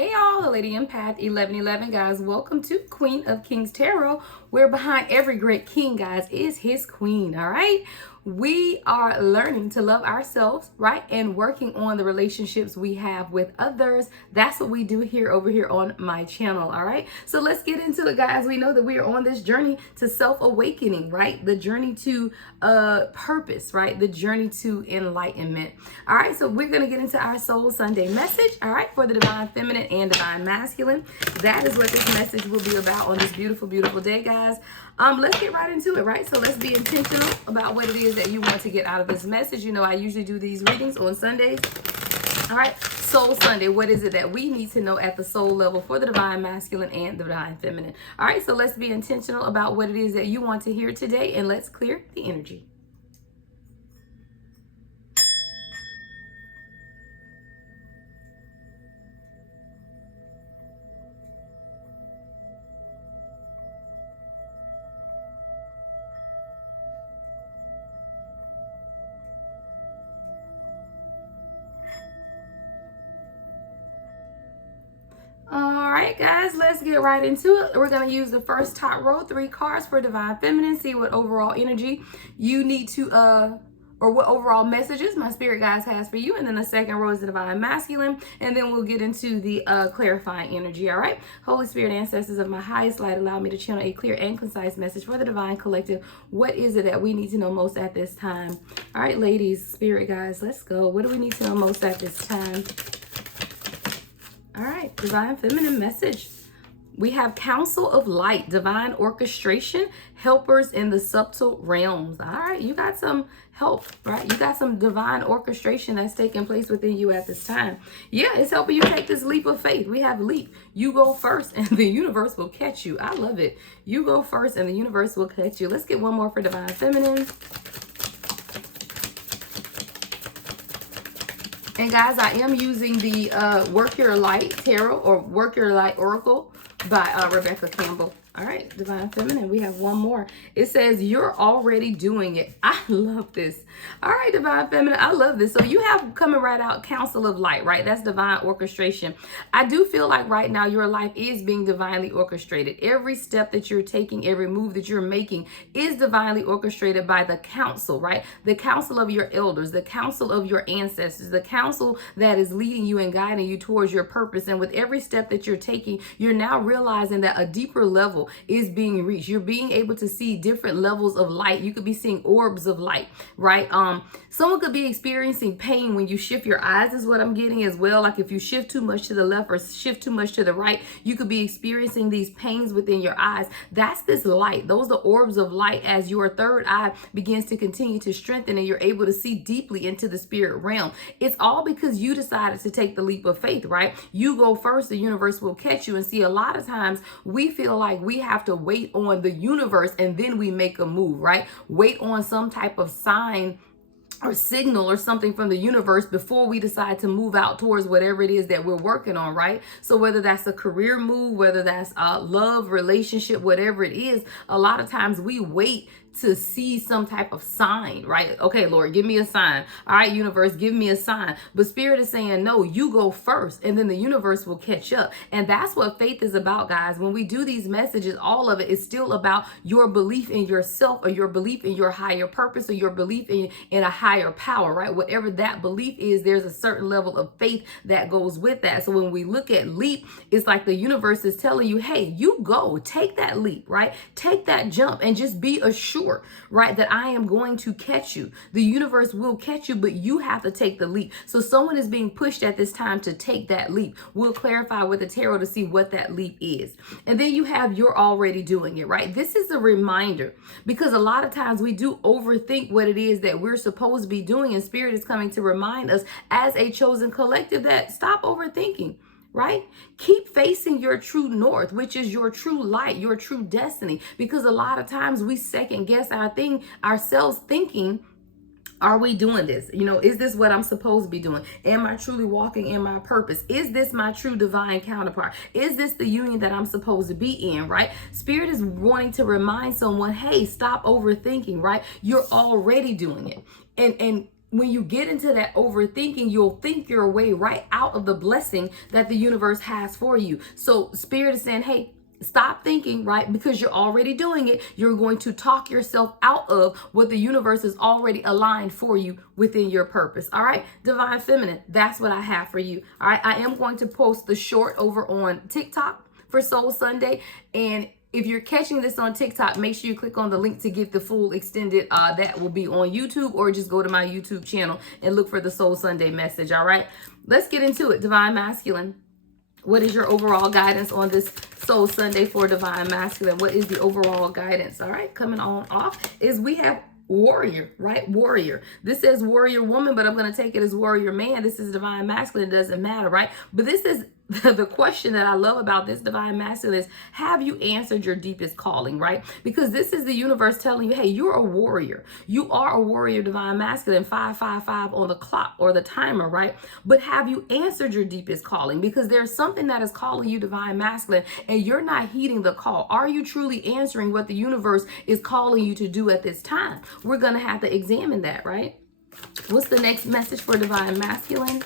Hey y'all, the Lady Empath 1111 guys. Welcome to Queen of Kings Tarot, where behind every great king, guys, is his queen. All right. We are learning to love ourselves, right? And working on the relationships we have with others. That's what we do over here on my channel. All right. So let's get into it, guys. We know that we are on this journey to self-awakening, right? The journey to purpose, right? The journey to enlightenment. All right. So we're going to get into our Soul Sunday message. All right. For the divine feminine and divine masculine. That is what this message will be about on this beautiful, beautiful day, guys. Let's get right into it, right? So let's be intentional about what it is that you want to get out of this message. You know, I usually do these readings on Sundays. All right, Soul Sunday, what is it that we need to know at the soul level for the divine masculine and the divine feminine? All right, so let's be intentional about what it is that you want to hear today, and let's clear the energy. All right, guys, let's get right into it. We're going to use the first top row, 3 cards for divine feminine, see what overall energy you need to, or what overall messages my spirit guides has for you. And then the second row is the divine masculine. And then we'll get into the clarifying energy. All right. Holy Spirit, ancestors of my highest light, allow me to channel a clear and concise message for the divine collective. What is it that we need to know most at this time? All right, ladies, spirit guides, let's go. What do we need to know most at this time? All right, divine feminine message. We have counsel of light, divine orchestration, helpers in the subtle realms. All right, you got some help, right? You got some divine orchestration that's taking place within you at this time. Yeah, it's helping you take this leap of faith. We have leap. You go first and the universe will catch you. I love it. You go first and the universe will catch you. Let's get one more for divine feminine. And guys, I am using the Work Your Light Tarot or Work Your Light Oracle by Rebecca Campbell. All right, divine feminine, we have one more. It says, you're already doing it. I love this. All right, divine feminine, I love this. So you have coming right out counsel of light, right? That's divine orchestration. I do feel like right now your life is being divinely orchestrated. Every step that you're taking, every move that you're making is divinely orchestrated by the counsel, right? The counsel of your elders, the counsel of your ancestors, the counsel that is leading you and guiding you towards your purpose. And with every step that you're taking, you're now realizing that a deeper level is being reached. You're being able to see different levels of light. You could be seeing orbs of light, right? Someone could be experiencing pain when you shift your eyes is what I'm getting as well. Like if you shift too much to the left or shift too much to the right, you could be experiencing these pains within your eyes. That's this light. Those are orbs of light as your third eye begins to continue to strengthen and you're able to see deeply into the spirit realm. It's all because you decided to take the leap of faith, right? You go first, the universe will catch you. And see, a lot of times we feel like we have to wait on the universe and then we make a move, right? Wait on some type of sign or signal or something from the universe before we decide to move out towards whatever it is that we're working on, right? So whether that's a career move, whether that's a love, relationship, whatever it is, a lot of times we wait to see some type of sign, right? Okay, Lord, give me a sign. All right, universe, give me a sign. But spirit is saying, no, you go first and then the universe will catch up. And that's what faith is about, guys. When we do these messages, all of it is still about your belief in yourself or your belief in your higher purpose or your belief in a higher power, right? Whatever that belief is, there's a certain level of faith that goes with that. So when we look at leap, it's like the universe is telling you, hey, you go, take that leap, right? Take that jump and just be assured, right, that I am going to catch you. The universe will catch you, but you have to take the leap. So someone is being pushed at this time to take that leap. We'll clarify with the tarot to see what that leap is. And then you have you're already doing it, right? This is a reminder because a lot of times we do overthink what it is that we're supposed to be doing, and spirit is coming to remind us as a chosen collective that stop overthinking. Right? Keep facing your true north, which is your true light, your true destiny. Because a lot of times we second guess ourselves thinking, are we doing this? You know, is this what I'm supposed to be doing? Am I truly walking in my purpose? Is this my true divine counterpart? Is this the union that I'm supposed to be in, right? Spirit is wanting to remind someone, hey, stop overthinking, right? You're already doing it. And when you get into that overthinking, you'll think your way right out of the blessing that the universe has for you. So Spirit is saying, hey, stop thinking, right? Because you're already doing it. You're going to talk yourself out of what the universe is already aligned for you within your purpose. All right, Divine Feminine, that's what I have for you. All right, I am going to post the short over on TikTok for Soul Sunday. And if you're catching this on TikTok, make sure you click on the link to get the full extended. That will be on YouTube, or just go to my YouTube channel and look for the Soul Sunday message. All right, let's get into it. Divine Masculine, what is your overall guidance on this Soul Sunday for Divine Masculine? What is the overall guidance? All right, coming on off is we have warrior, right? Warrior. This says warrior woman, but I'm going to take it as warrior man. This is Divine Masculine. It doesn't matter, right? But this is the question that I love about this Divine Masculine is, have you answered your deepest calling, right? Because this is the universe telling you, hey, you're a warrior. You are a warrior, Divine Masculine, 555 on the clock or the timer, right? But have you answered your deepest calling? Because there's something that is calling you, Divine Masculine, and you're not heeding the call. Are you truly answering what the universe is calling you to do at this time? We're going to have to examine that, right? What's the next message for Divine Masculine?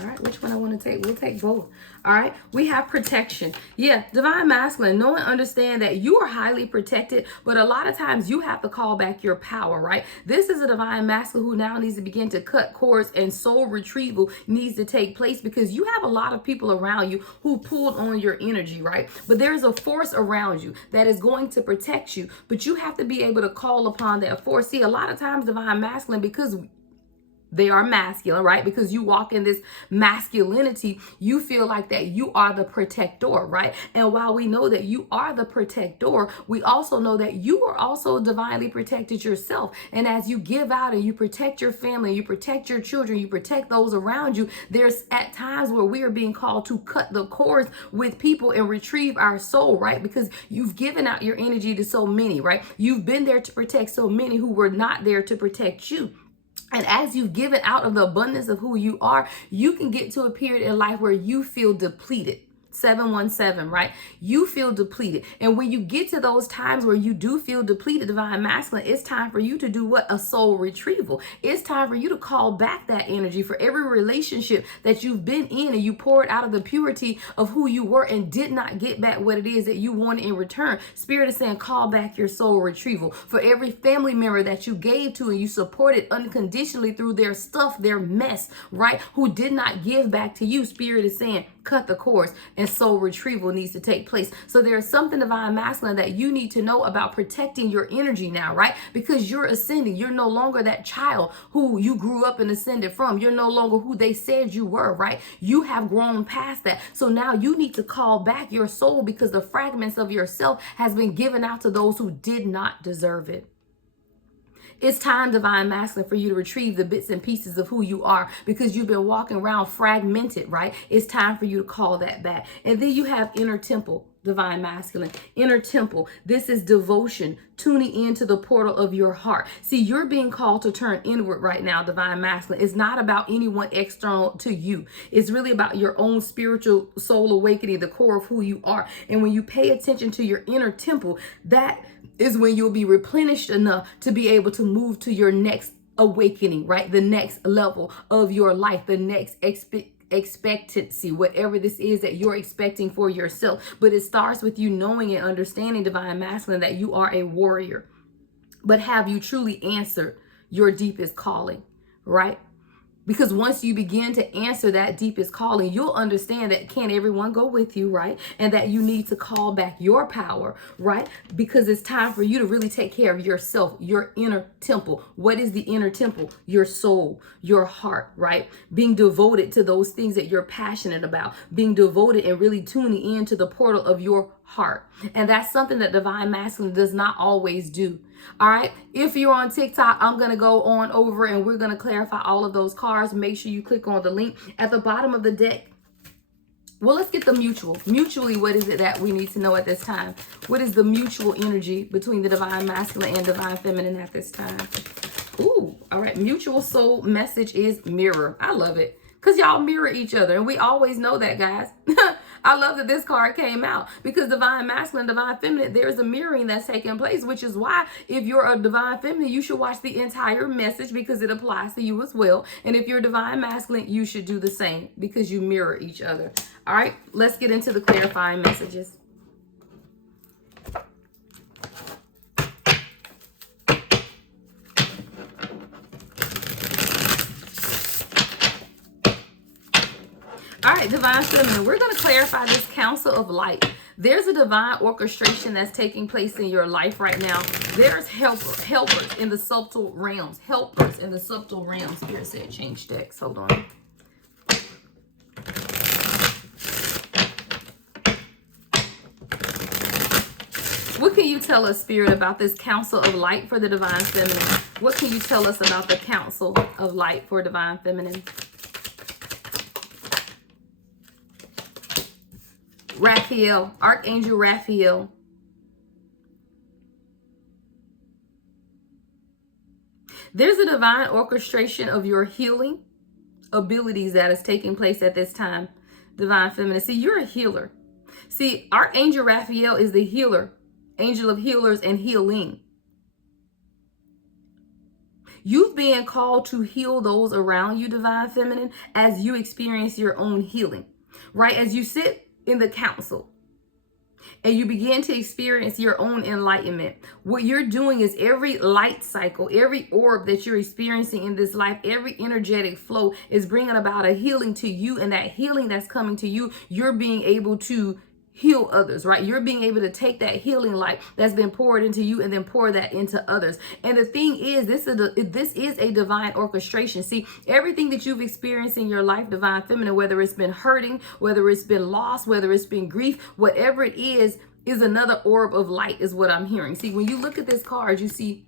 All right, which one I want to take? We'll take both. All right, we have protection. Yeah, Divine Masculine, know and understand that you are highly protected, but a lot of times you have to call back your power, right? This is a Divine Masculine who now needs to begin to cut cords, and soul retrieval needs to take place, because you have a lot of people around you who pulled on your energy, right? But there's a force around you that is going to protect you, but you have to be able to call upon that force. See, a lot of times Divine Masculine, because they are masculine, right? Because you walk in this masculinity, you feel like that you are the protector, right? And while we know that you are the protector, we also know that you are also divinely protected yourself. And as you give out and you protect your family, you protect your children, you protect those around you, there's at times where we are being called to cut the cords with people and retrieve our soul, right? Because you've given out your energy to so many, right? You've been there to protect so many who were not there to protect you. And as you've given out of the abundance of who you are, you can get to a period in life where you feel depleted. 717, right? You feel depleted. And when you get to those times where you do feel depleted, Divine Masculine, it's time for you to do what? A soul retrieval. It's time for you to call back that energy for every relationship that you've been in and you poured out of the purity of who you were and did not get back what it is that you wanted in return. Spirit is saying, call back your soul retrieval. For every family member that you gave to and you supported unconditionally through their stuff, their mess, right? Who did not give back to you, Spirit is saying, cut the cords, and soul retrieval needs to take place. So there's something, Divine Masculine, that you need to know about protecting your energy now, right? Because you're ascending. You're no longer that child who you grew up and ascended from. You're no longer who they said you were, right? You have grown past that. So now you need to call back your soul, because the fragments of yourself has been given out to those who did not deserve it. It's time, Divine Masculine, for you to retrieve the bits and pieces of who you are, because you've been walking around fragmented, right? It's time for you to call that back. And then you have inner temple, Divine Masculine. Inner temple. This is devotion, tuning into the portal of your heart. See, you're being called to turn inward right now, Divine Masculine. It's not about anyone external to you. It's really about your own spiritual soul awakening, the core of who you are. And when you pay attention to your inner temple, that is when you'll be replenished enough to be able to move to your next awakening, right? The next level of your life, the next expectancy, whatever this is that you're expecting for yourself. But it starts with you knowing and understanding, Divine Masculine, that you are a warrior. But have you truly answered your deepest calling, right? Because once you begin to answer that deepest calling, you'll understand that can't everyone go with you, right? And that you need to call back your power, right? Because it's time for you to really take care of yourself, your inner temple. What is the inner temple? Your soul, your heart, right? Being devoted to those things that you're passionate about, being devoted and really tuning into the portal of your heart. And that's something that Divine Masculine does not always do. All right. If you're on TikTok, I'm going to go on over and we're going to clarify all of those cards. Make sure you click on the link at the bottom of the deck. Well, let's get the mutual. Mutually, what is it that we need to know at this time? What is the mutual energy between the Divine Masculine and Divine Feminine at this time? Ooh, all right. Mutual soul message is mirror. I love it, because y'all mirror each other. And we always know that, guys. I love that this card came out because divine masculine, divine feminine, there's a mirroring that's taking place, which is why if you're a divine feminine, you should watch the entire message because it applies to you as well. And if you're divine masculine, you should do the same because you mirror each other. All right, let's get into the clarifying messages. All right, divine feminine, we're going to clarify this council of light. There's a divine orchestration that's taking place in your life right now. There's helpers in the subtle realms. Helpers in the subtle realms. Spirit said change decks. Hold on. What can you tell us, Spirit, about this council of light for the divine feminine? What can you tell us about the council of light for divine feminine? Raphael, Archangel Raphael. There's a divine orchestration of your healing abilities that is taking place at this time, divine feminine. See, you're a healer. See, Archangel Raphael is the healer, angel of healers and healing. You've been called to heal those around you, divine feminine, as you experience your own healing, right? As you sit in the council and you begin to experience your own enlightenment, what you're doing is every light cycle, every orb that you're experiencing in this life, every energetic flow is bringing about a healing to you. And that healing that's coming to you, you're being able to heal others, right? You're being able to take that healing light that's been poured into you and then pour that into others. And the thing is, this is a divine orchestration. See, everything that you've experienced in your life, divine feminine, whether it's been hurting, whether it's been loss, whether it's been grief, whatever it is another orb of light is what I'm hearing. See, when you look at this card, you see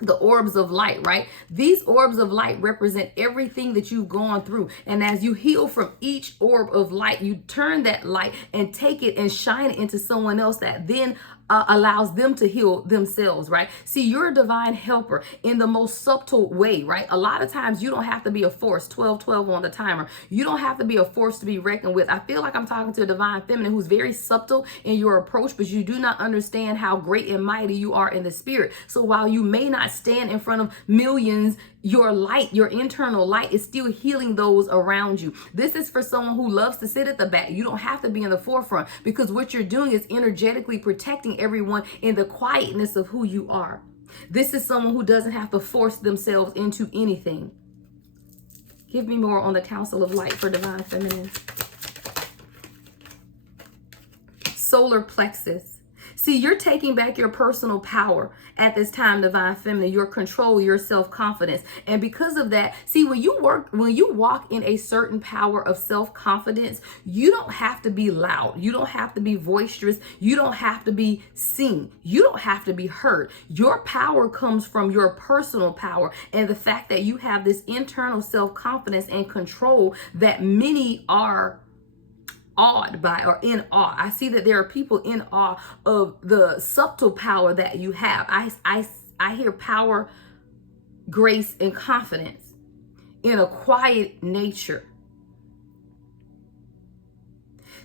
the orbs of light, right? These orbs of light represent everything that you've gone through. And as you heal from each orb of light, you turn that light and take it and shine it into someone else that then allows them to heal themselves, right? See, you're a divine helper in the most subtle way, right? A lot of times you don't have to be a force, 12 on the timer. You don't have to be a force to be reckoned with. I feel like I'm talking to a divine feminine who's very subtle in your approach, but you do not understand how great and mighty you are in the spirit. So while you may not stand in front of millions, your light, your internal light is still healing those around you. This is for someone who loves to sit at the back. You don't have to be in the forefront because what you're doing is energetically protecting everyone in the quietness of who you are. This is someone who doesn't have to force themselves into anything. Give me more on the council of light for divine feminine. Solar plexus. See, you're taking back your personal power at this time, divine feminine, your control, your self-confidence. And because of that, see, when you walk in a certain power of self-confidence, you don't have to be loud. You don't have to be boisterous. You don't have to be seen. You don't have to be heard. Your power comes from your personal power and the fact that you have this internal self-confidence and control that many are awed by or in awe. I see that there are people in awe of the subtle power that you have. I hear power, grace, and confidence in a quiet nature.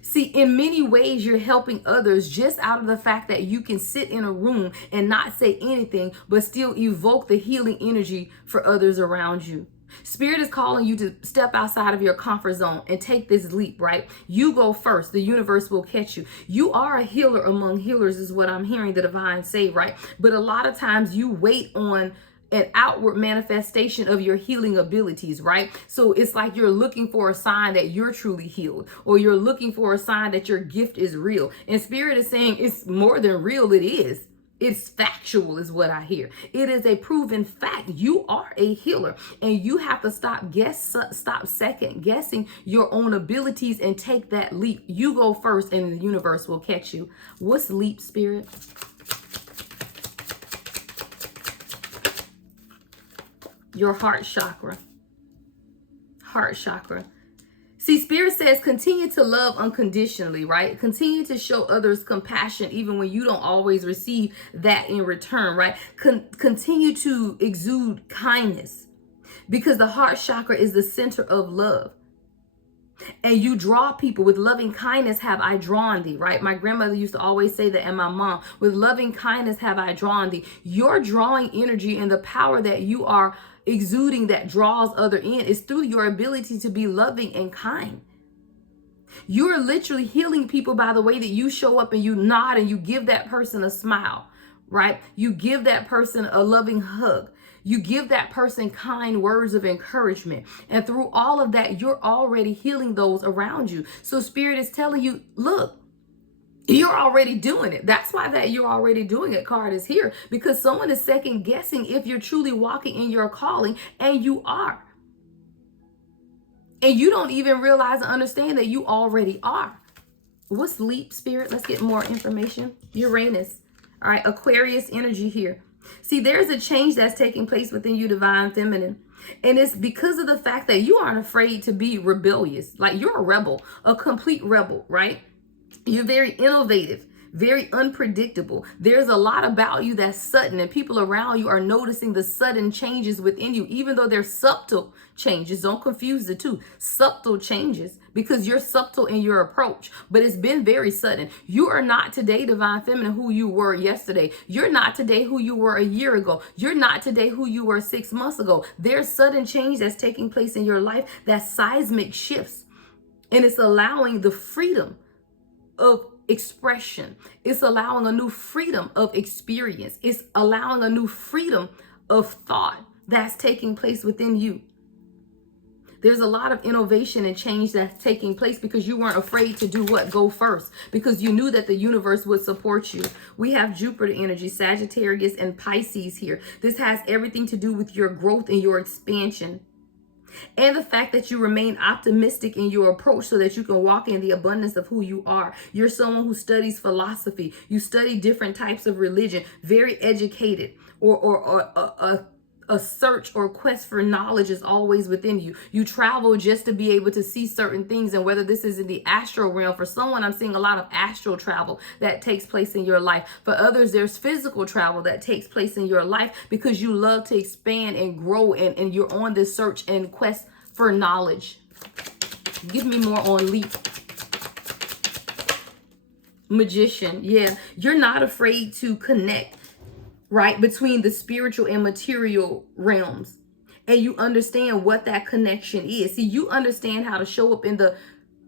See, in many ways, you're helping others just out of the fact that you can sit in a room and not say anything, but still evoke the healing energy for others around you. Spirit is calling you to step outside of your comfort zone and take this leap, right? You go first. The universe will catch you. You are a healer among healers is what I'm hearing the divine say, right? But a lot of times you wait on an outward manifestation of your healing abilities, right? So it's like you're looking for a sign that you're truly healed, or you're looking for a sign that your gift is real. And Spirit is saying it's more than real. It is. It's factual is what I hear. It is a proven fact. You are a healer and you have to stop second guessing your own abilities and take that leap. You go first and the universe will catch you. What's leap, Spirit? Your heart chakra. Heart chakra. See, Spirit says continue to love unconditionally, right? Continue to show others compassion even when you don't always receive that in return, right? Continue to exude kindness because the heart chakra is the center of love. And you draw people. With loving kindness have I drawn thee, right? My grandmother used to always say that, and my mom. With loving kindness have I drawn thee. You're drawing energy, and the power that you are exuding that draws other in is through your ability to be loving and kind. You're literally healing people by the way that you show up and you nod and you give that person a smile, right? You give that person a loving hug. You give that person kind words of encouragement. And through all of that, you're already healing those around you. So Spirit is telling you, look, you're already doing it. That's why that you're already doing it card is here, because someone is second guessing if you're truly walking in your calling, and you are. And you don't even realize and understand that you already are. What's leap, Spirit? Let's get more information. Uranus. All right, Aquarius energy here. See, there's a change that's taking place within you, Divine Feminine. And it's because of the fact that you aren't afraid to be rebellious. Like, you're a rebel, a complete rebel, right? You're very innovative, very unpredictable. There's a lot about you that's sudden, and people around you are noticing the sudden changes within you, even though they're subtle changes. Don't confuse the two. Subtle changes, because you're subtle in your approach, but it's been very sudden. You are not today, Divine Feminine, who you were yesterday. You're not today who you were a year ago. You're not today who you were 6 months ago. There's sudden change that's taking place in your life, that's seismic shifts, and it's allowing the freedom of expression. It's allowing a new freedom of experience. It's allowing a new freedom of thought that's taking place within you. There's a lot of innovation and change that's taking place because you weren't afraid to do what? Go first. Because you knew that the universe would support you. We have Jupiter energy, Sagittarius, and Pisces here. This has everything to do with your growth and your expansion. And the fact that you remain optimistic in your approach so that you can walk in the abundance of who you are. You're someone who studies philosophy. You study different types of religion, very educated, or a search or quest for knowledge is always within you. You travel just to be able to see certain things, and whether this is in the astral realm. For someone, I'm seeing a lot of astral travel that takes place in your life. For others, there's physical travel that takes place in your life because you love to expand and grow, and you're on this search and quest for knowledge. Give me more on leap. Magician, yeah. You're not afraid to connect, right, between the spiritual and material realms. And you understand what that connection is. See, you understand how to show up in the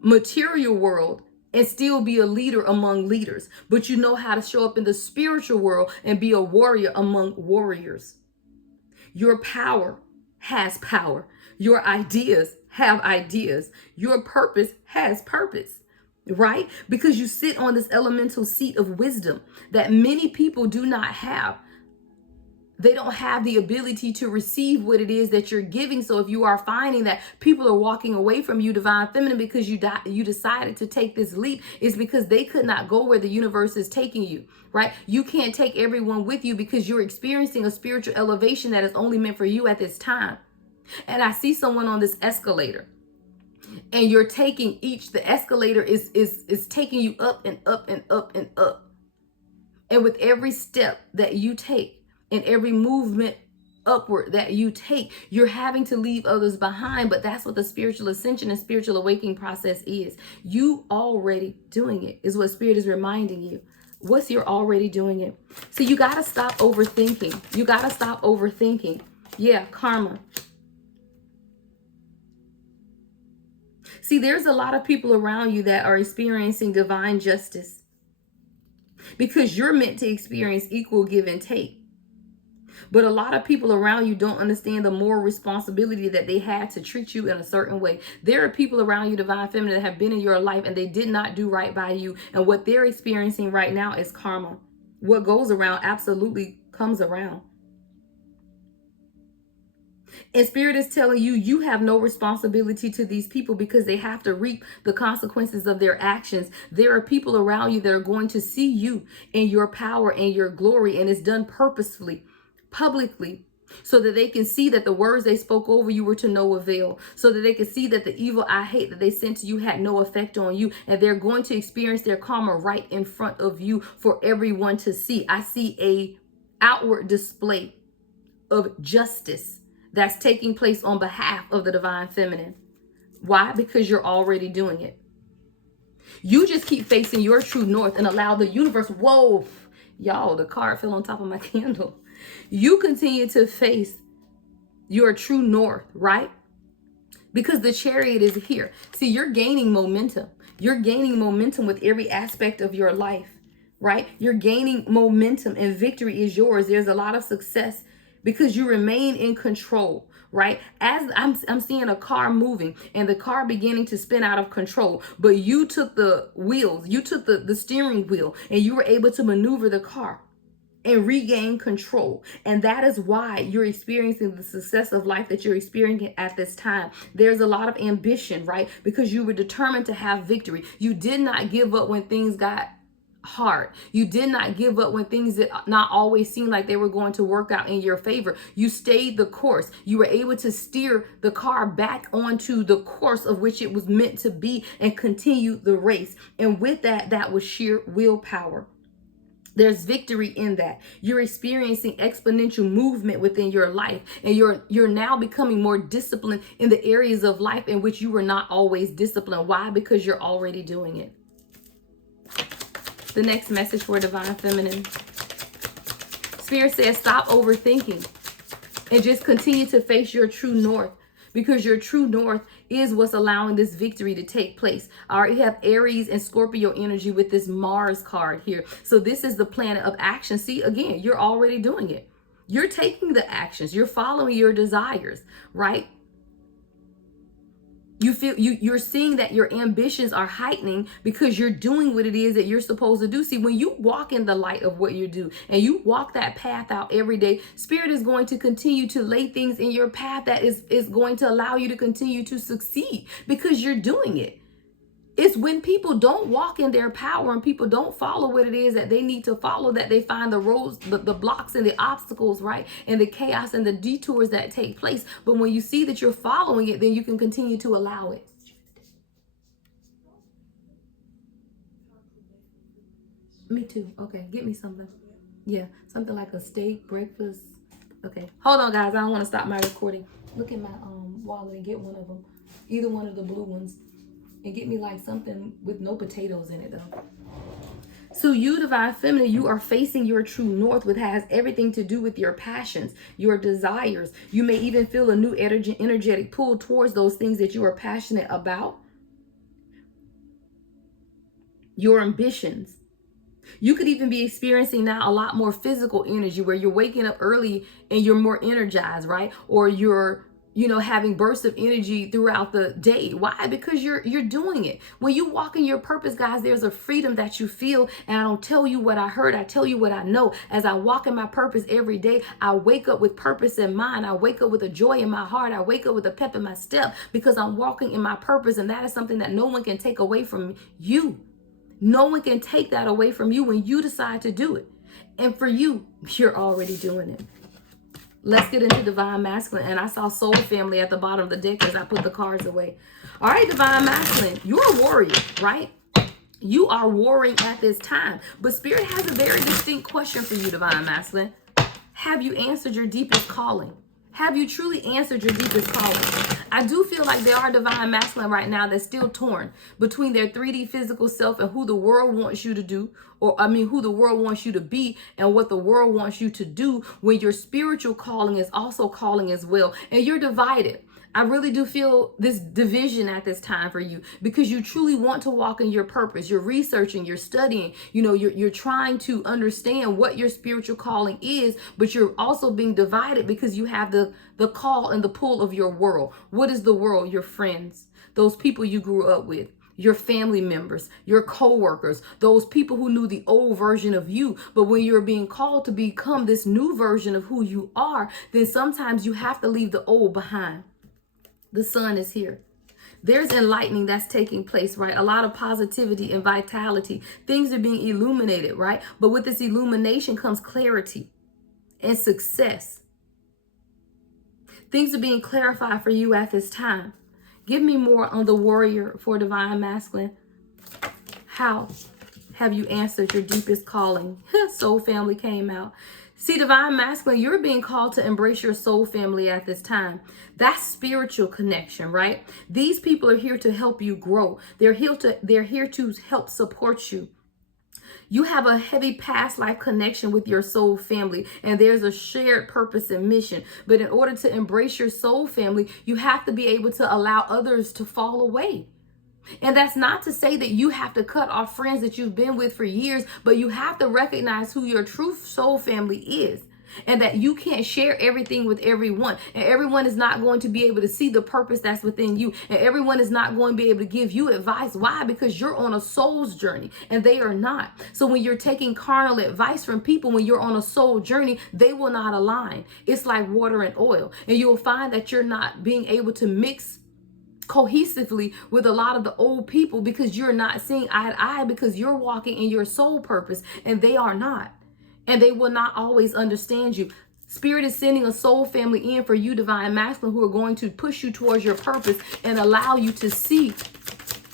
material world and still be a leader among leaders. But you know how to show up in the spiritual world and be a warrior among warriors. Your power has power. Your ideas have ideas. Your purpose has purpose. Right? Because you sit on this elemental seat of wisdom that many people do not have. They don't have the ability to receive what it is that you're giving. So if you are finding that people are walking away from you, Divine Feminine, because you decided to take this leap, is because they could not go where the universe is taking you, right? You can't take everyone with you because you're experiencing a spiritual elevation that is only meant for you at this time. And I see someone on this escalator, and you're taking the escalator is taking you up and up and up and up. And with every step that you take, and every movement upward that you take, you're having to leave others behind. But that's what the spiritual ascension and spiritual awakening process is. You already doing it is what Spirit is reminding you. What's you're already doing it. So you got to stop overthinking. You got to stop overthinking. Yeah, karma. See, there's a lot of people around you that are experiencing divine justice because you're meant to experience equal give and take. But a lot of people around you don't understand the moral responsibility that they had to treat you in a certain way. There are people around you, Divine Feminine, that have been in your life and they did not do right by you. And what they're experiencing right now is karma. What goes around absolutely comes around. And Spirit is telling you, you have no responsibility to these people because they have to reap the consequences of their actions. There are people around you that are going to see you in your power and your glory, and it's done purposefully, publicly, so that they can see that the words they spoke over you were to no avail, so that they can see that the evil I hate that they sent to you had no effect on you, and they're going to experience their karma right in front of you for everyone to see. I see a outward display of justice that's taking place on behalf of the Divine Feminine. Why? Because you're already doing it. You just keep facing your true north and allow the universe, whoa, y'all, the card fell on top of my candle. You continue to face your true north, right? Because the Chariot is here. See, you're gaining momentum. You're gaining momentum with every aspect of your life, right? You're gaining momentum and victory is yours. There's a lot of success because you remain in control, right? As I'm seeing a car moving and the car beginning to spin out of control, but you took the wheels, you took the steering wheel, and you were able to maneuver the car and regain control. And that is why you're experiencing the success of life that you're experiencing at this time. There's a lot of ambition, right? Because you were determined to have victory. You did not give up when things got hard. You did not give up when things did not always seem like they were going to work out in your favor. You stayed the course. You were able to steer the car back onto the course of which it was meant to be and continue the race. And with that, that was sheer willpower. There's victory in that. You're experiencing exponential movement within your life, and you're now becoming more disciplined in the areas of life in which you were not always disciplined. Why? Because you're already doing it. The next message for Divine Feminine. Spirit says stop overthinking and just continue to face your true north, because your true north is what's allowing this victory to take place. I already have Aries and Scorpio energy with this Mars card here. So this is the planet of action. See, again, you're already doing it. You're taking the actions. You're following your desires, right? You feel you're seeing that your ambitions are heightening because you're doing what it is that you're supposed to do. See, when you walk in the light of what you do and you walk that path out every day, Spirit is going to continue to lay things in your path that is going to allow you to continue to succeed because you're doing it. It's when people don't walk in their power and people don't follow what it is that they need to follow that they find the roads, the blocks and the obstacles, right? And the chaos and the detours that take place. But when you see that you're following it, then you can continue to allow it. Me too. Okay, get me something. Yeah, something like a steak, breakfast. Okay, hold on, guys. I don't want to stop my recording. Look in my wallet and get one of them. Either one of the blue ones. And get me like something with no potatoes in it though. So you, Divine Feminine, you are facing your true north, which has everything to do with your passions, your desires. You may even feel a new energetic pull towards those things that you are passionate about. Your ambitions. You could even be experiencing now a lot more physical energy where you're waking up early and you're more energized, right? Or you're having bursts of energy throughout the day. Why? Because you're doing it. When you walk in your purpose, guys, there's a freedom that you feel. And I don't tell you what I heard. I tell you what I know. As I walk in my purpose every day, I wake up with purpose in mind. I wake up with a joy in my heart. I wake up with a pep in my step because I'm walking in my purpose. And that is something that no one can take away from you. No one can take that away from you when you decide to do it. And for you, you're already doing it. Let's get into Divine Masculine. And I saw Soul Family at the bottom of the deck as I put the cards away. All right, Divine Masculine, you're a warrior, right? You are warring at this time. But Spirit has a very distinct question for you, Divine Masculine. Have you answered your deepest calling? Have you truly answered your deepest calling? I do feel like there are Divine Masculine right now that's still torn between their 3D physical self and who the world wants you to do, who the world wants you to be and what the world wants you to do when your spiritual calling is also calling as well. And you're divided. I really do feel this division at this time for you because you truly want to walk in your purpose. You're researching, you're studying, you're trying to understand what your spiritual calling is, but you're also being divided because you have the call and the pull of your world. What is the world? Your friends, those people you grew up with, your family members, your co-workers, those people who knew the old version of you. But when you're being called to become this new version of who you are, then sometimes you have to leave the old behind. The sun is here. There's enlightening that's taking place, right? A lot of positivity and vitality. Things are being illuminated, right? But with this illumination comes clarity and success. Things are being clarified for you at this time. Give me more on the warrior for Divine Masculine. How have you answered your deepest calling? Soul Family came out. See, divine masculine, you're being called to embrace your soul family at this time. That's spiritual connection, right? These people are here to help you grow. They're here to help support you. You have a heavy past life connection with your soul family, and there's a shared purpose and mission. But in order to embrace your soul family, you have to be able to allow others to fall away. And that's not to say that you have to cut off friends that you've been with for years, but you have to recognize who your true soul family is, and that you can't share everything with everyone. And everyone is not going to be able to see the purpose that's within you. And everyone is not going to be able to give you advice. Why? Because you're on a soul's journey and they are not. So when you're taking carnal advice from people, when you're on a soul journey, they will not align. It's like water and oil. And you'll find that you're not being able to mix cohesively with a lot of the old people because you're not seeing eye to eye, because you're walking in your soul purpose and they are not. And they will not always understand you. Spirit is sending a soul family in for you, divine masculine, who are going to push you towards your purpose and allow you to see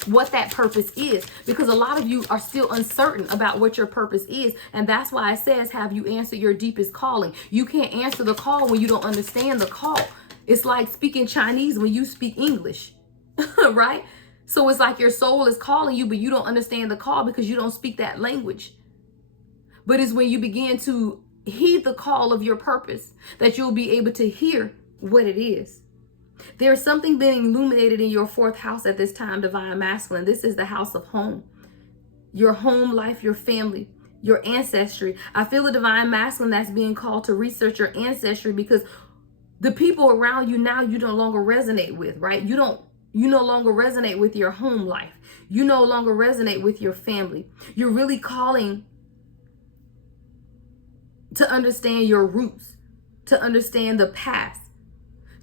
what that purpose is, because a lot of you are still uncertain about what your purpose is. And that's why it says, have you answered your deepest calling? You can't answer the call when you don't understand the call. It's like speaking Chinese when you speak English. Right? So it's like your soul is calling you, but you don't understand the call because you don't speak that language. But it's when you begin to heed the call of your purpose that you'll be able to hear what it is. There's something being illuminated in your fourth house at this time, divine masculine. This is the house of home. Your home life, your family, your ancestry. I feel a divine masculine that's being called to research your ancestry, because the people around you now you no longer resonate with, right? You no longer resonate with your home life. You no longer resonate with your family. You're really calling to understand your roots, to understand the past,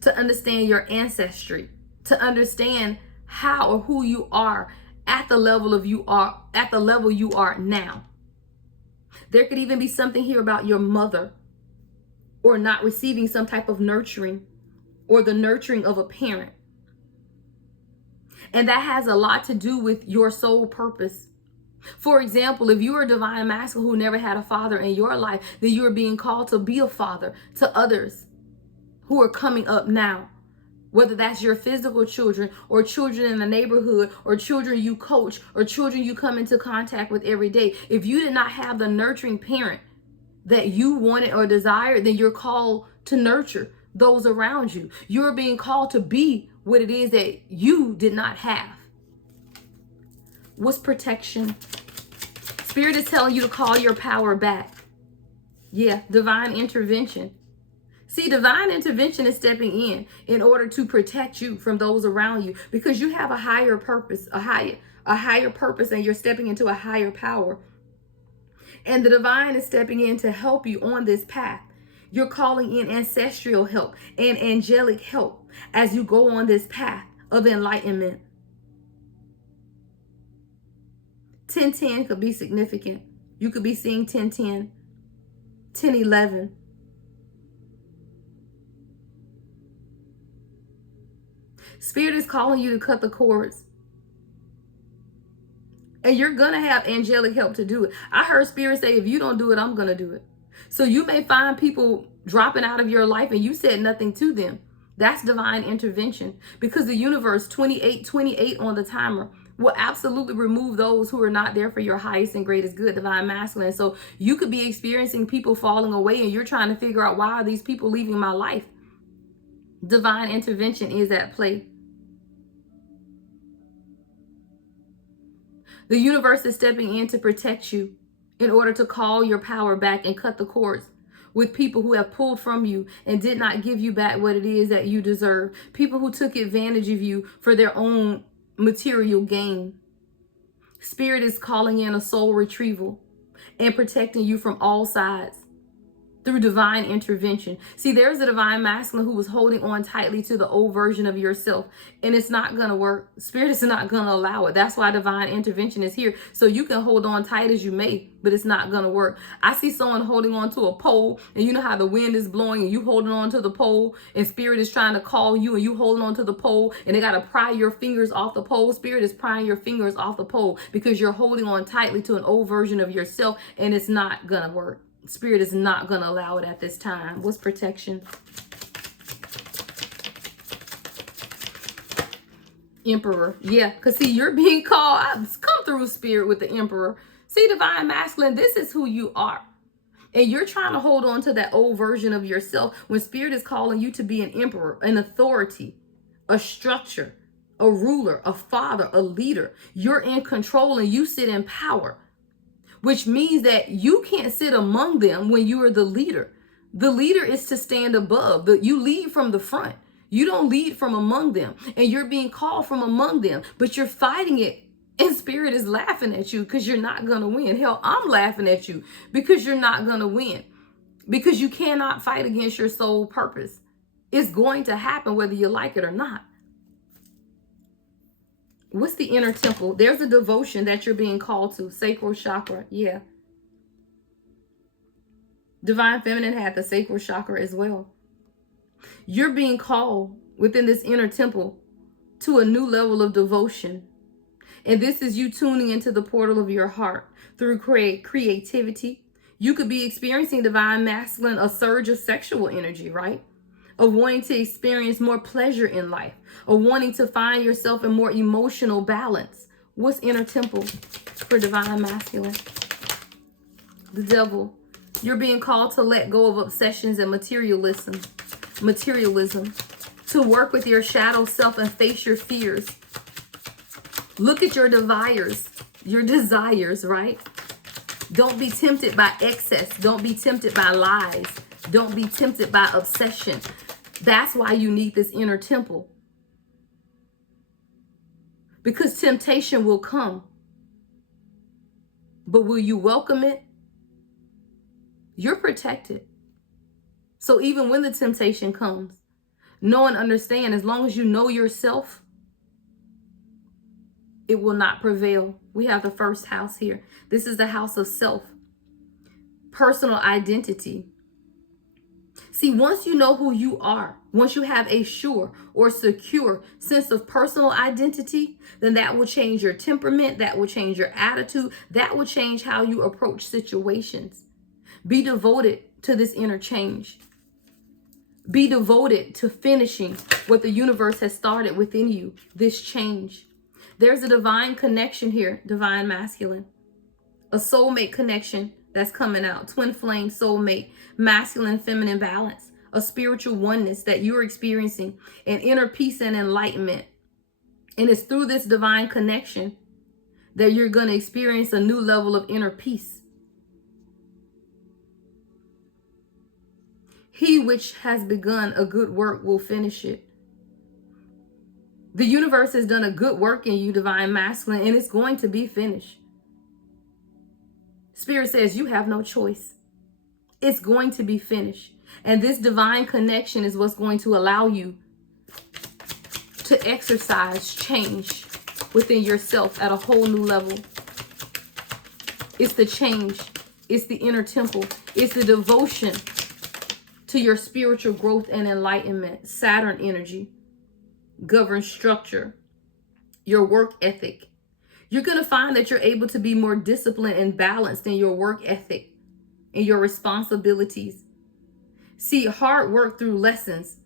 to understand your ancestry, to understand how or who you are at the level you are now. There could even be something here about your mother, or not receiving some type of nurturing, or the nurturing of a parent. And that has a lot to do with your soul purpose. For example, if you are a divine masculine who never had a father in your life, then you are being called to be a father to others who are coming up now. Whether that's your physical children, or children in the neighborhood, or children you coach, or children you come into contact with every day. If you did not have the nurturing parent that you wanted or desired, then you're called to nurture those around you. You're being called to be what it is that you did not have. What's protection? Spirit is telling you to call your power back. Yeah, divine intervention. See, divine intervention is stepping in order to protect you from those around you, because you have a higher purpose, a higher purpose, and you're stepping into a higher power. And the divine is stepping in to help you on this path. You're calling in ancestral help and angelic help as you go on this path of enlightenment. 1010 could be significant. You could be seeing 1010, 1011. Spirit is calling you to cut the cords. And you're going to have angelic help to do it. I heard Spirit say, if you don't do it, I'm going to do it. So you may find people dropping out of your life and you said nothing to them. That's divine intervention, because the universe, 2828 on the timer, will absolutely remove those who are not there for your highest and greatest good, divine masculine. So you could be experiencing people falling away and you're trying to figure out, why are these people leaving my life? Divine intervention is at play. The universe is stepping in to protect you in order to call your power back and cut the cords with people who have pulled from you and did not give you back what it is that you deserve. People who took advantage of you for their own material gain. Spirit is calling in a soul retrieval and protecting you from all sides through divine intervention. See, there's a divine masculine who was holding on tightly to the old version of yourself, and it's not going to work. Spirit is not going to allow it. That's why divine intervention is here. So you can hold on tight as you may, but it's not going to work. I see someone holding on to a pole, and you know how the wind is blowing and you holding on to the pole, and Spirit is trying to call you and you holding on to the pole, and they got to pry your fingers off the pole. Spirit is prying your fingers off the pole because you're holding on tightly to an old version of yourself, and it's not going to work. Spirit is not going to allow it at this time. What's protection? Emperor. Yeah, because see, you're being called. Come through, Spirit, with the Emperor. See, Divine Masculine, this is who you are. And you're trying to hold on to that old version of yourself when Spirit is calling you to be an emperor, an authority, a structure, a ruler, a father, a leader. You're in control and you sit in power, which means that you can't sit among them when you are the leader. The leader is to stand above. You lead from the front. You don't lead from among them. And you're being called from among them, but you're fighting it. And Spirit is laughing at you because you're not going to win. Hell, I'm laughing at you because you're not going to win. Because you cannot fight against your soul purpose. It's going to happen whether you like it or not. What's the inner temple? There's a devotion that you're being called to. Sacral chakra. Yeah. Divine Feminine had the sacral chakra as well. You're being called within this inner temple to a new level of devotion. And this is you tuning into the portal of your heart through creativity. You could be experiencing Divine Masculine, a surge of sexual energy, right? Of wanting to experience more pleasure in life. Of wanting to find yourself in more emotional balance. What's inner temple for Divine Masculine? The Devil. You're being called to let go of obsessions and materialism. To work with your shadow self and face your fears. Look at your desires, right? Don't be tempted by excess. Don't be tempted by lies. Don't be tempted by obsession. That's why you need this inner temple. Because temptation will come. But will you welcome it? You're protected. So even when the temptation comes, know and understand, as long as you know yourself, it will not prevail. We have the first house here. This is the house of self. Personal identity. See, once you know who you are, once you have a sure or secure sense of personal identity, then that will change your temperament. That will change your attitude. That will change how you approach situations. Be devoted to this inner change. Be devoted to finishing what the universe has started within you, this change. There's a divine connection here, Divine Masculine. A soulmate connection that's coming out. Twin flame soulmate, masculine, feminine balance. A spiritual oneness that you're experiencing. An inner peace and enlightenment. And it's through this divine connection that you're going to experience a new level of inner peace. He which has begun a good work will finish it. The universe has done a good work in you, Divine Masculine, and it's going to be finished. Spirit says you have no choice. It's going to be finished. And this divine connection is what's going to allow you to exercise change within yourself at a whole new level. It's the change. It's the inner temple. It's the devotion to your spiritual growth and enlightenment. Saturn energy. Govern structure, your work ethic. You're going to find that you're able to be more disciplined and balanced in your work ethic and your responsibilities. See, hard work through lessons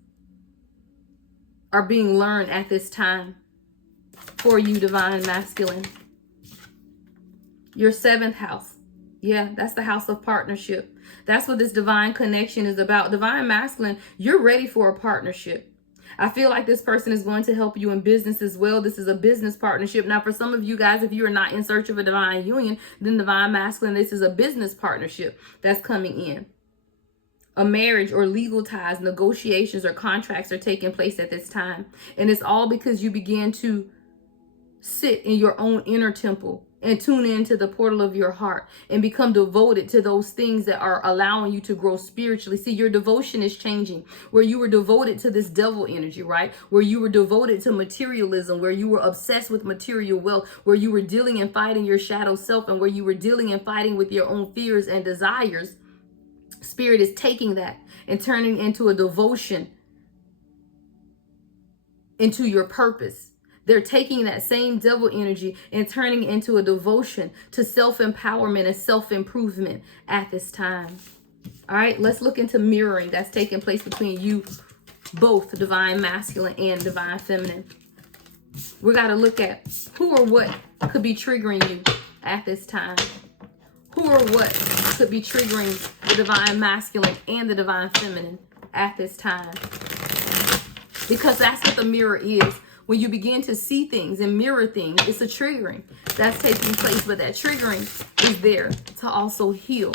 are being learned at this time for you, Divine Masculine. Your seventh house. Yeah, that's the house of partnership. That's what this divine connection is about. Divine Masculine, you're ready for a partnership. I feel like this person is going to help you in business as well. This is a business partnership. Now, for some of you guys, if you are not in search of a divine union, then Divine Masculine, this is a business partnership that's coming in. A marriage or legal ties, negotiations or contracts are taking place at this time. And it's all because you begin to sit in your own inner temple and tune into the portal of your heart and become devoted to those things that are allowing you to grow spiritually. See, your devotion is changing. Where you were devoted to this devil energy, right? Where you were devoted to materialism, where you were obsessed with material wealth, where you were dealing and fighting your shadow self, and where you were dealing and fighting with your own fears and desires. Spirit is taking that and turning into a devotion into your purpose. They're taking that same devil energy and turning it into a devotion to self-empowerment and self-improvement at this time. All right, let's look into mirroring that's taking place between you both, divine masculine and divine feminine. We got to look at who or what could be triggering you at this time. Who or what could be triggering the divine masculine and the divine feminine at this time. Because that's what the mirror is. When you begin to see things and mirror things, it's a triggering that's taking place. But that triggering is there to also heal.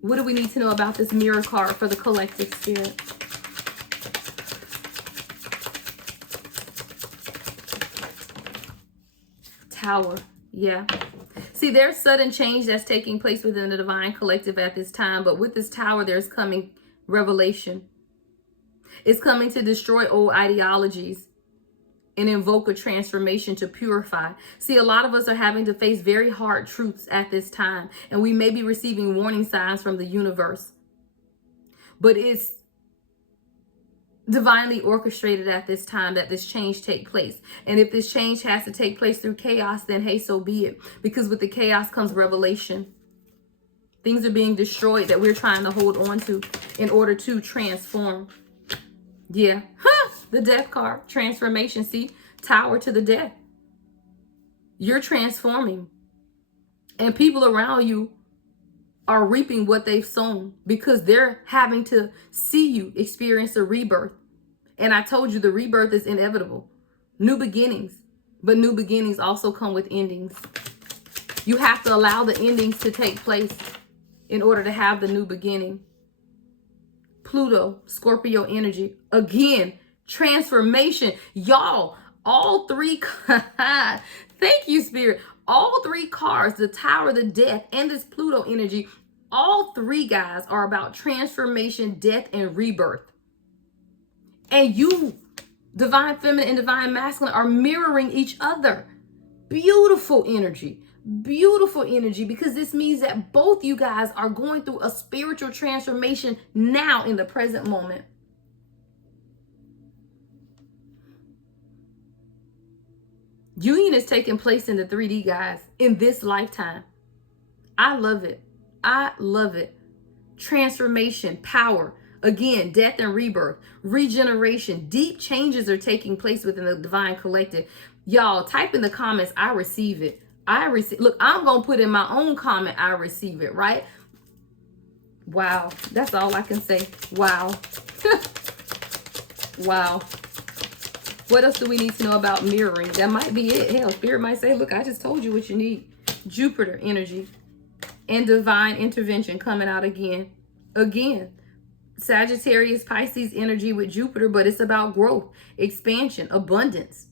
What do we need to know about this mirror card for the collective spirit? Tower. Yeah. See, there's sudden change that's taking place within the divine collective at this time. But with this tower, there's coming revelation. It's coming to destroy old ideologies and invoke a transformation to purify. See, a lot of us are having to face very hard truths at this time. And we may be receiving warning signs from the universe. But it's divinely orchestrated at this time that this change take place. And if this change has to take place through chaos, then hey, so be it. Because with the chaos comes revelation. Things are being destroyed that we're trying to hold on to in order to transform. Yeah. The death card. Transformation. See? Tower to the death. You're transforming. And people around you are reaping what they've sown because they're having to see you experience a rebirth. And I told you the rebirth is inevitable. New beginnings. But new beginnings also come with endings. You have to allow the endings to take place in order to have the new beginning. Pluto, Scorpio energy. Again, transformation. Y'all, all three. Thank you, Spirit. All three cards, the Tower, the Death, and this Pluto energy, all three, guys, are about transformation, death, and rebirth. And you, divine feminine and divine masculine, are mirroring each other. Beautiful energy. Beautiful energy, because this means that both you guys are going through a spiritual transformation now in the present moment. Union is taking place in the 3D, guys, in this lifetime. I love it. I love it. Transformation, power, again, death and rebirth, regeneration, deep changes are taking place within the divine collective. Y'all, type in the comments, I receive it. I receive. Look, I'm going to put in my own comment, I receive it, right? Wow. That's all I can say. Wow. Wow. What else do we need to know about mirroring? That might be it. Hell, Spirit might say, look, I just told you what you need. Jupiter energy and divine intervention coming out again. Again, Sagittarius, Pisces energy with Jupiter, but it's about growth, expansion, abundance.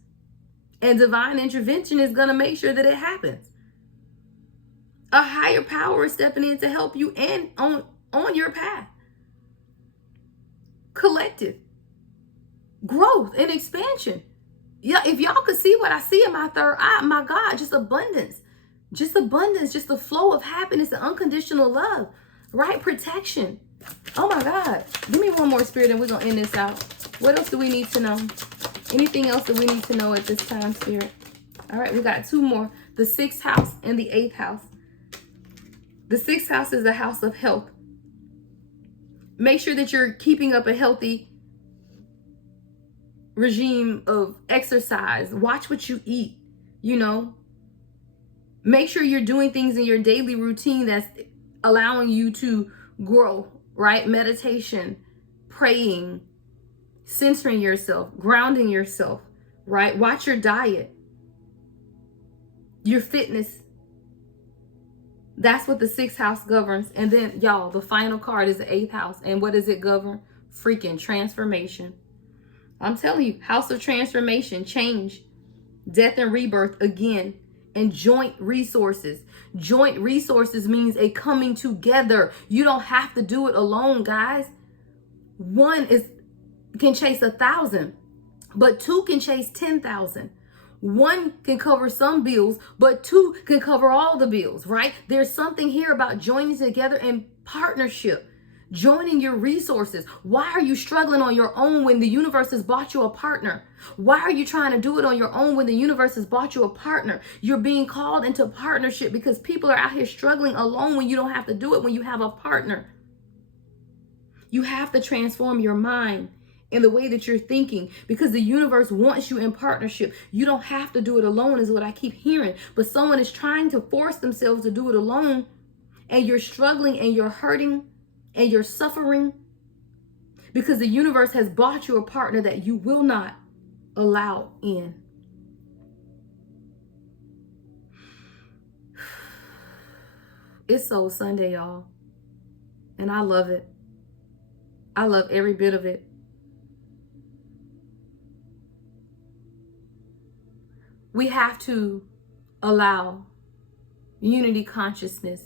And divine intervention is going to make sure that it happens. A higher power is stepping in to help you and on your path. Collective growth and expansion. Yeah, if y'all could see what I see in my third eye, my God, just abundance. Just abundance, just the flow of happiness and unconditional love, right? Protection. Oh my God. Give me one more, Spirit, and we're going to end this out. What else do we need to know? Anything else that we need to know at this time, Spirit? All right, we got two more. The 6th house and the 8th house. The 6th house is the house of health. Make sure that you're keeping up a healthy regime of exercise. Watch what you eat, you know. Make sure you're doing things in your daily routine that's allowing you to grow, right? Meditation, praying, centering yourself, grounding yourself, right? Watch your diet, your fitness. That's what the 6th house governs. And then, y'all, the final card is the 8th house. And what does it govern? Freaking transformation. I'm telling you, house of transformation, change, death and rebirth again, and joint resources. Joint resources means a coming together. You don't have to do it alone, guys. One can chase 1,000, but two can chase 10,000. One can cover some bills, but two can cover all the bills, right? There's something here about joining together in partnership. Joining your resources. Why are you struggling on your own when the universe has bought you a partner? Why are you trying to do it on your own when the universe has bought you a partner? You're being called into partnership because people are out here struggling alone when you don't have to do it when you have a partner. You have to transform your mind in the way that you're thinking because the universe wants you in partnership. You don't have to do it alone is what I keep hearing. But someone is trying to force themselves to do it alone, and you're struggling and you're hurting and you're suffering because the universe has bought you a partner that you will not allow in. It's Soul Sunday, y'all. And I love it. I love every bit of it. We have to allow unity consciousness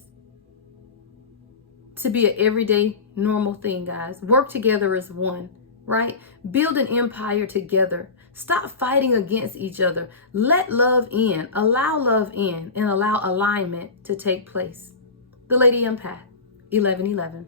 to be an everyday normal thing, guys. Work together as one, right? Build an empire together. Stop fighting against each other. Let love in, allow love in, and allow alignment to take place. The Lady Empath, 1111.